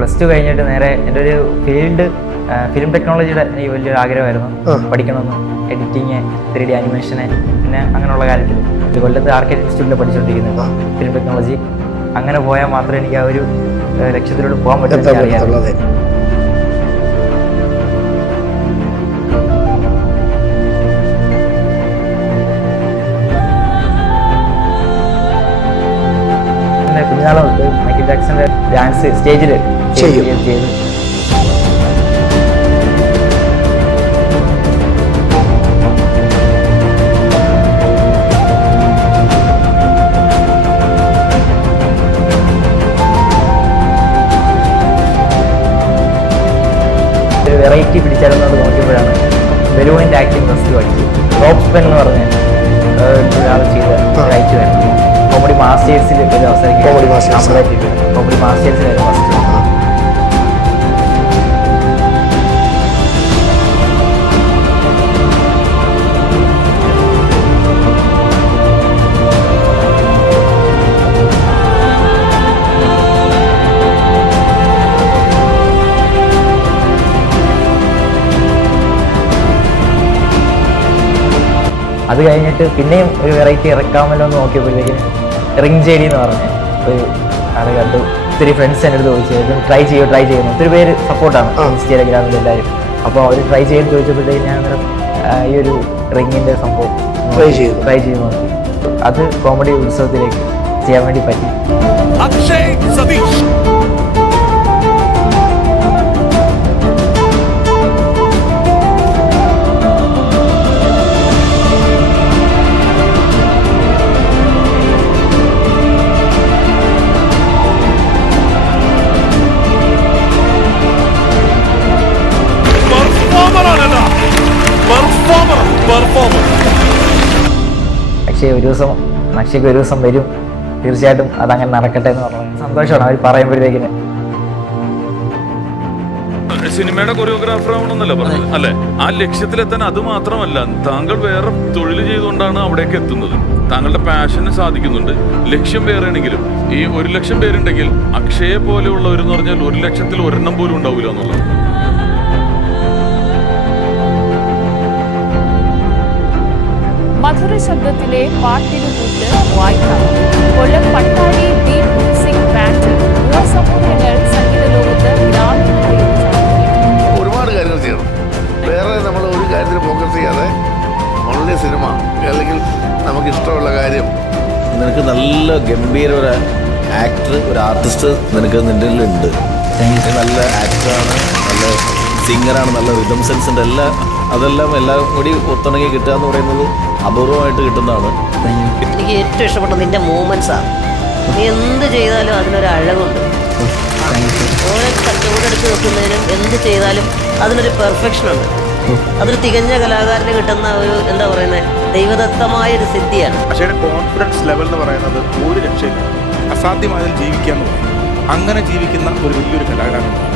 +2 കഴിഞ്ഞിട്ട് നേരെ എൻ്റെ ഒരു ഫീൽഡ് ഫിലിം ടെക്നോളജിയുടെ എനിക്ക് വലിയൊരു ആഗ്രഹമായിരുന്നു പഠിക്കണമെന്ന്. എഡിറ്റിങ്, 3D ആനിമേഷന്, പിന്നെ അങ്ങനെയുള്ള കാര്യത്തിൽ കൊല്ലത്ത് ആർക്കിടെക്ട് ഇൻസ്റ്റിറ്റ്യൂട്ടിൽ പഠിച്ചുകൊണ്ടിരിക്കുന്നത് ഫിലിം ടെക്നോളജി. അങ്ങനെ പോയാൽ മാത്രമേ എനിക്ക് ആ ഒരു ലക്ഷ്യത്തിലൂടെ പോകാൻ പറ്റുമെന്ന് അറിയാം. കുഞ്ഞാളെ തൊട്ട് മൈക്കിൾ ജാക്സന്റെ ഡാൻസ് സ്റ്റേജിൽ ചെയ്ത് വെറൈറ്റി പിടിച്ചാലെന്നത് നോക്കിയപ്പോഴാണ് ബലൂണിൻ്റെ ആക്ടിങ് ഫസ്റ്റ് പഠിച്ചു. ടോപ്പ് സ്പെൻ എന്ന് പറഞ്ഞ ഒരാൾ ചെയ്ത് അയച്ചുമായിരുന്നു. കോമഡി മാസ്റ്റേഴ്സിൽ ഒരു അവസരം, കോമഡി മാസ്റ്റേഴ്സിലായിരുന്നു ഫസ്റ്റ്. അത് കഴിഞ്ഞിട്ട് പിന്നെയും ഒരു വെറൈറ്റി ഇറക്കാമല്ലോ എന്ന് നോക്കിയപ്പോഴത്തേക്കും റിങ് ജേഡി എന്ന് പറഞ്ഞ ഒരു ആളെ കണ്ടു. ഒത്തിരി ഫ്രണ്ട്സ് എൻ്റെ അടുത്ത് ചോദിച്ചു ട്രൈ ചെയ്യുന്നു. ഒത്തിരി പേര് സപ്പോർട്ടാണ് ഇൻസ്റ്റഗ്രാമിൽ എല്ലാവരും. അപ്പോൾ അവർ ട്രൈ ചെയ്ത് ചോദിച്ചപ്പോഴത്തേക്കും ഞാൻ അന്നേരം ഈ ഒരു റിങ്ങിൻ്റെ സംഭവം ട്രൈ ചെയ്ത് നോക്കി. അത് കോമഡി ഉത്സവത്തിലേക്ക് ചെയ്യാൻ വേണ്ടി പറ്റി. അക്ഷയ്ക്ക് ഒരു ദിവസം വരും, തീർച്ചയായിട്ടും അതങ്ങനെ നടക്കട്ടെ എന്ന് പറഞ്ഞു. സന്തോഷമാണ് അവർ പറയുമ്പോഴത്തേക്കിന്. സിനിമയുടെ കൊറിയോഗ്രാഫർ ആവണമെന്നല്ല പറഞ്ഞത് അല്ലെ? ആ ലക്ഷ്യത്തിലെത്താൻ അത് മാത്രമല്ല, താങ്കൾ വേറെ തൊഴിൽ ചെയ്തുകൊണ്ടാണ് അവിടേക്ക് എത്തുന്നത്. താങ്കളുടെ പാഷന് സാധിക്കുന്നുണ്ട്. ലക്ഷ്യം വേറെ ആണെങ്കിലും ഈ 1 ലക്ഷം പേരുണ്ടെങ്കിൽ അക്ഷയെ പോലെയുള്ളവരെന്ന് പറഞ്ഞാൽ 1 ലക്ഷത്തിൽ 1 പോലും ഉണ്ടാവില്ല എന്നുള്ളത്. മധുര ശബ്ദത്തിലെ പാട്ടിനു കൂട്ട് വായിക്കാം. കൊല്ലം പട്ടാഴി ബീറ്റ് മ്യൂസിക് ബാൻഡ് യുവസമൂഹങ്ങൾ സംഗീത ലോകത്ത് ഒരുപാട് കാര്യങ്ങൾ ചെയ്യണം. വേറെ നമ്മൾ ഒരു കാര്യത്തിൽ ഫോക്കസ് ചെയ്യാതെ ഓൺലി സിനിമ, അല്ലെങ്കിൽ നമുക്ക് ഇഷ്ടമുള്ള കാര്യം. നിനക്ക് നല്ല ഗംഭീര ഒരു ആക്ടർ, ഒരു ആർട്ടിസ്റ്റ് നിനക്ക് നിൻ്റെ ഉണ്ട്. നല്ല ആക്ടറാണ്, നല്ല സിംഗറാണ്, നല്ല റിതം സെൻസിൻ്റെ അതെല്ലാം കൂടി ഒത്തിണങ്ങി കിട്ടുക എന്ന് പറയുന്നത് അപൂർവമായിട്ട് കിട്ടുന്നതാണ്. എനിക്ക് ഏറ്റവും ഇഷ്ടപ്പെട്ട നിന്റെ മൂവ്മെന്റ്സാണ്. നീ എന്ത് ചെയ്താലും അതിനൊരു അഴകുണ്ട്. ഓരോ കച്ചവടമെടുത്ത് വെക്കുന്നതിനും എന്ത് ചെയ്താലും അതിനൊരു പെർഫെക്ഷനുണ്ട്. അതൊരു തികഞ്ഞ കലാകാരന് കിട്ടുന്ന ഒരു എന്താ പറയുന്നത്, ദൈവദത്തമായ ഒരു സിദ്ധിയാണ്. പക്ഷേ കോൺഫിഡൻസ് ലെവൽ എന്ന് പറയുന്നത് ഒരു രക്ഷയില്ല. അസാധ്യമായതിൽ ജീവിക്കുക എന്ന് പറയും. അങ്ങനെ ജീവിക്കുന്ന ഒരു വലിയൊരു കലാകാരനാണ്.